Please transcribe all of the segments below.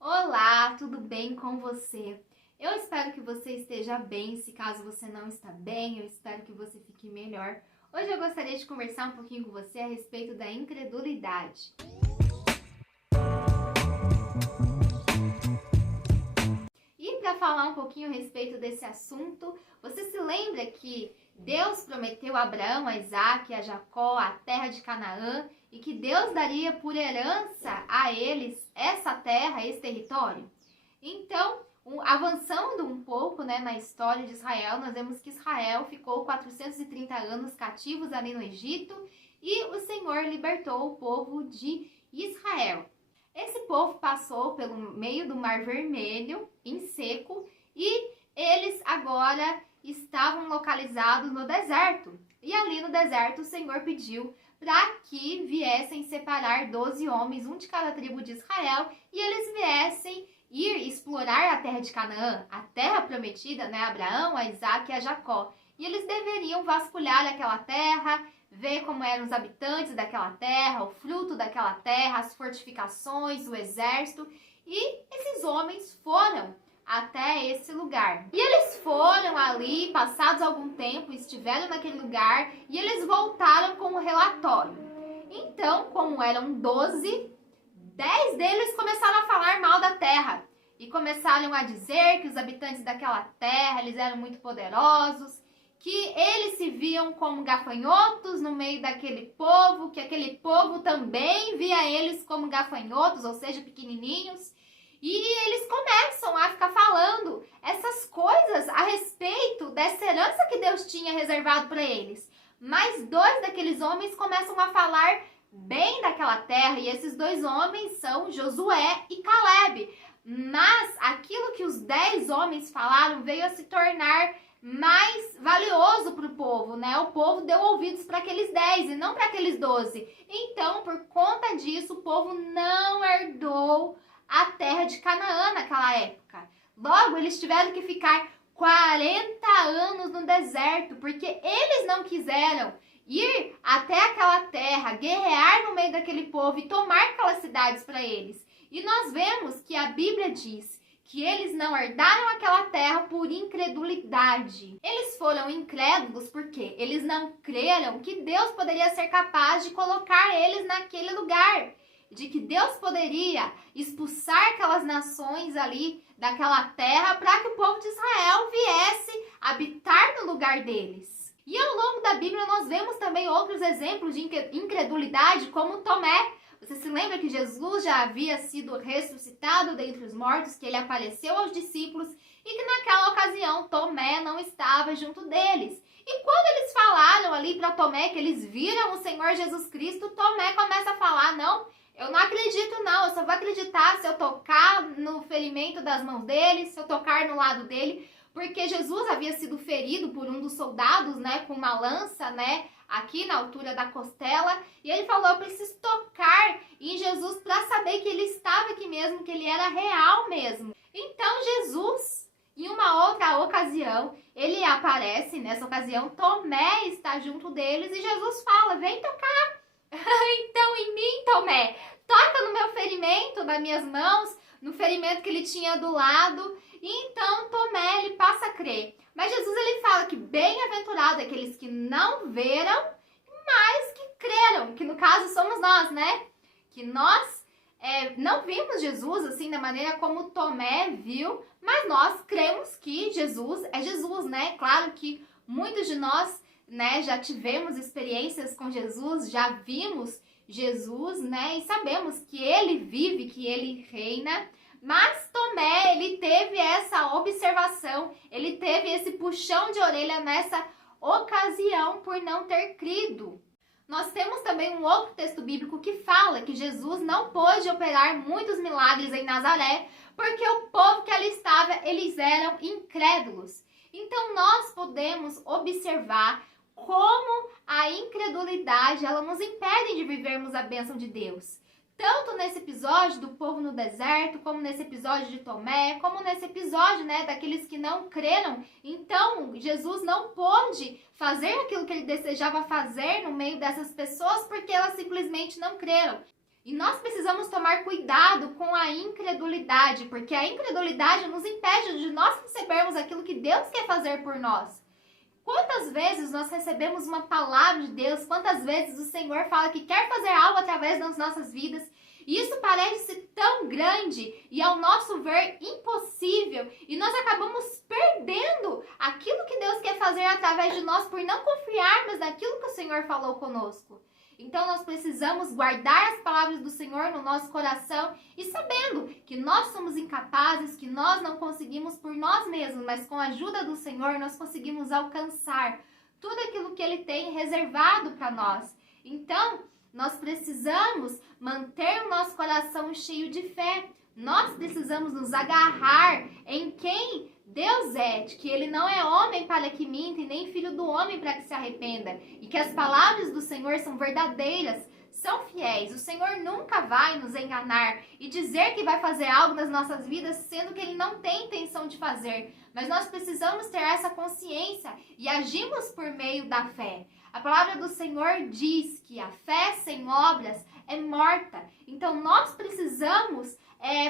Olá, tudo bem com você? Eu espero que você esteja bem. Se caso você não está bem, eu espero que você fique melhor. Hoje eu gostaria de conversar um pouquinho com você a respeito da incredulidade. E para falar um pouquinho a respeito desse assunto, você se lembra que Deus prometeu a Abraão, a Isaac e a Jacó a terra de Canaã e que Deus daria por herança a eles essa terra, esse território? Então, avançando um pouco, na história de Israel, nós vemos que Israel ficou 430 anos cativos ali no Egito e o Senhor libertou o povo de Israel. Esse povo passou pelo meio do Mar Vermelho, em seco, e eles agora estavam localizados no deserto. E ali no deserto o Senhor pediu para que viessem separar 12 homens, um de cada tribo de Israel, e eles viessem ir explorar a terra de Canaã, a terra prometida, a Abraão, a Isaac e a Jacó. E eles deveriam vasculhar aquela terra, ver como eram os habitantes daquela terra, o fruto daquela terra, as fortificações, o exército. E esses homens foram até esse lugar. E eles foram ali, passados algum tempo, estiveram naquele lugar e eles voltaram com um relatório. Então, como eram 12, 10 deles começaram a falar mal da terra e começaram a dizer que os habitantes daquela terra eles eram muito poderosos, que eles se viam como gafanhotos no meio daquele povo, que aquele povo também via eles como gafanhotos, ou seja, pequenininhos. E eles começam a ficar falando essas coisas a respeito dessa herança que Deus tinha reservado para eles. Mas 2 daqueles homens começam a falar bem daquela terra, e esses 2 homens são Josué e Caleb. Mas aquilo que os 10 homens falaram veio a se tornar mais valioso para o povo, O povo deu ouvidos para aqueles 10 e não para aqueles 12. Então, por conta disso, o povo não herdou a terra de Canaã naquela época. Logo, eles tiveram que ficar 40 anos no deserto, porque eles não quiseram ir até aquela terra, guerrear no meio daquele povo e tomar aquelas cidades para eles. E nós vemos que a Bíblia diz que eles não herdaram aquela terra por incredulidade. Eles foram incrédulos porque eles não creram que Deus poderia ser capaz de colocar eles naquele lugar, de que Deus poderia expulsar aquelas nações ali daquela terra para que o povo de Israel viesse habitar no lugar deles. E ao longo da Bíblia nós vemos também outros exemplos de incredulidade, como Tomé. Você se lembra que Jesus já havia sido ressuscitado dentre os mortos, que ele apareceu aos discípulos e que naquela ocasião Tomé não estava junto deles. E quando eles falaram ali para Tomé que eles viram o Senhor Jesus Cristo, Tomé começa a falar: não, eu não acredito não, eu só vou acreditar se eu tocar no ferimento das mãos dele, se eu tocar no lado dele, porque Jesus havia sido ferido por um dos soldados, com uma lança, aqui na altura da costela, e ele falou: eu preciso tocar em Jesus para saber que ele estava aqui mesmo, que ele era real mesmo. Então Jesus, em uma outra ocasião, ele aparece, nessa ocasião Tomé está junto deles e Jesus fala: vem tocar então em mim, Tomé, toca no meu ferimento, nas minhas mãos, no ferimento que ele tinha do lado. E então Tomé, ele passa a crer. Mas Jesus, ele fala que bem-aventurado aqueles que não viram, mas que creram, que no caso somos nós, Que nós não vimos Jesus assim da maneira como Tomé viu, mas nós cremos que Jesus é Jesus, Claro que muitos de nós, já tivemos experiências com Jesus, já vimos Jesus, e sabemos que ele vive, que ele reina. Mas Tomé, ele teve essa observação, ele teve esse puxão de orelha nessa ocasião por não ter crido. Nós temos também um outro texto bíblico que fala que Jesus não pôde operar muitos milagres em Nazaré, porque o povo que ali estava, eles eram incrédulos. Então nós podemos observar como a incredulidade, ela nos impede de vivermos a bênção de Deus. Tanto nesse episódio do povo no deserto, como nesse episódio de Tomé, como nesse episódio, daqueles que não creram. Então, Jesus não pôde fazer aquilo que ele desejava fazer no meio dessas pessoas porque elas simplesmente não creram. E nós precisamos tomar cuidado com a incredulidade, porque a incredulidade nos impede de nós recebermos aquilo que Deus quer fazer por nós. Quantas vezes nós recebemos uma palavra de Deus, quantas vezes o Senhor fala que quer fazer algo através das nossas vidas, e isso parece tão grande e ao nosso ver impossível, e nós acabamos perdendo aquilo que Deus quer fazer através de nós por não confiarmos naquilo que o Senhor falou conosco. Então nós precisamos guardar as palavras do Senhor no nosso coração e sabendo que nós somos incapazes, que nós não conseguimos por nós mesmos, mas com a ajuda do Senhor nós conseguimos alcançar tudo aquilo que Ele tem reservado para nós. Então, nós precisamos manter o nosso coração cheio de fé. Nós precisamos nos agarrar em quem Deus é, de que Ele não é homem para que minta e nem filho do homem para que se arrependa. E que as palavras do Senhor são verdadeiras, são fiéis. O Senhor nunca vai nos enganar e dizer que vai fazer algo nas nossas vidas, sendo que Ele não tem intenção de fazer. Mas nós precisamos ter essa consciência e agimos por meio da fé. A palavra do Senhor diz que a fé sem obras é morta. Então nós precisamos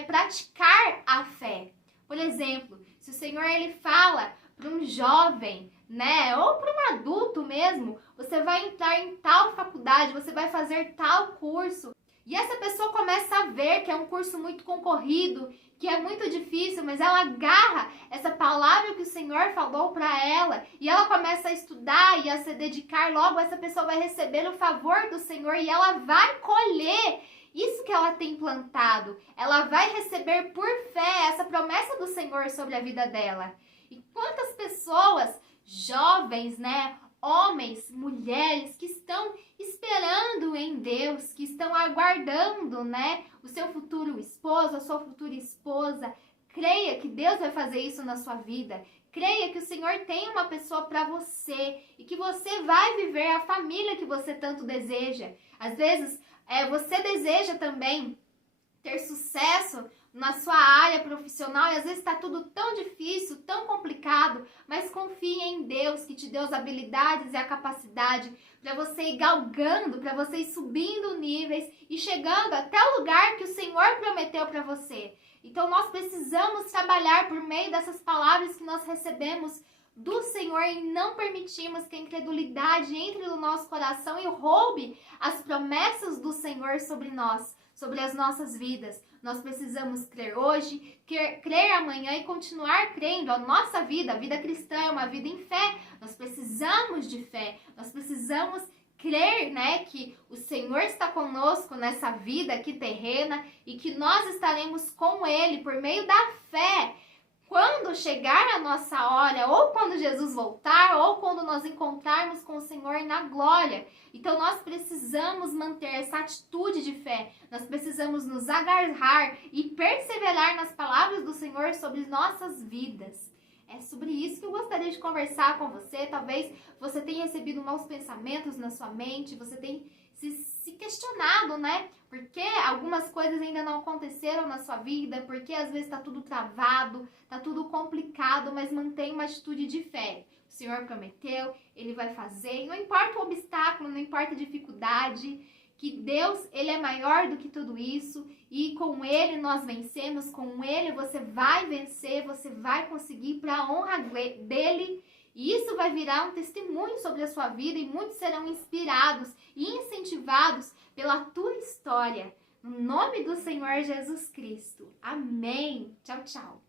praticar a fé. Por exemplo, se o Senhor ele fala para um jovem, né, ou para um adulto mesmo, você vai entrar em tal faculdade, você vai fazer tal curso, e essa pessoa começa a ver que é um curso muito concorrido, que é muito difícil, mas ela agarra essa palavra que o Senhor falou para ela, e ela começa a estudar e a se dedicar, logo essa pessoa vai receber o favor do Senhor e ela vai colher isso que ela tem plantado. Ela vai receber por fé essa promessa do Senhor sobre a vida dela. E quantas pessoas, jovens, né, homens, mulheres, que estão esperando em Deus, que estão aguardando, né, o seu futuro esposo, a sua futura esposa. Creia que Deus vai fazer isso na sua vida. Creia que o Senhor tem uma pessoa para você e que você vai viver a família que você tanto deseja. Às vezes, você deseja também ter sucesso na sua área profissional e às vezes está tudo tão difícil, tão complicado, mas confie em Deus que te deu as habilidades e a capacidade para você ir galgando, para você ir subindo níveis e chegando até o lugar que o Senhor prometeu para você. Então nós precisamos trabalhar por meio dessas palavras que nós recebemos do Senhor e não permitimos que a incredulidade entre no nosso coração e roube as promessas do Senhor sobre nós, sobre as nossas vidas. Nós precisamos crer hoje, crer amanhã e continuar crendo. A nossa vida, a vida cristã é uma vida em fé. Nós precisamos de fé, nós precisamos crer, né, que o Senhor está conosco nessa vida aqui terrena e que nós estaremos com Ele por meio da fé. Quando chegar a nossa hora, ou quando Jesus voltar, ou quando nós encontrarmos com o Senhor na glória. Então nós precisamos manter essa atitude de fé. Nós precisamos nos agarrar e perseverar nas palavras do Senhor sobre nossas vidas. É sobre isso que eu gostaria de conversar com você. Talvez você tenha recebido maus pensamentos na sua mente, você tenha se questionado, né? Porque algumas coisas ainda não aconteceram na sua vida, porque às vezes está tudo travado, está tudo complicado, mas mantém uma atitude de fé. O Senhor prometeu, Ele vai fazer, e não importa o obstáculo, não importa a dificuldade, que Deus, Ele é maior do que tudo isso, e com Ele nós vencemos, com Ele você vai vencer, você vai conseguir para a honra dEle. E isso vai virar um testemunho sobre a sua vida e muitos serão inspirados e incentivados pela tua história. No nome do Senhor Jesus Cristo. Amém. Tchau, tchau.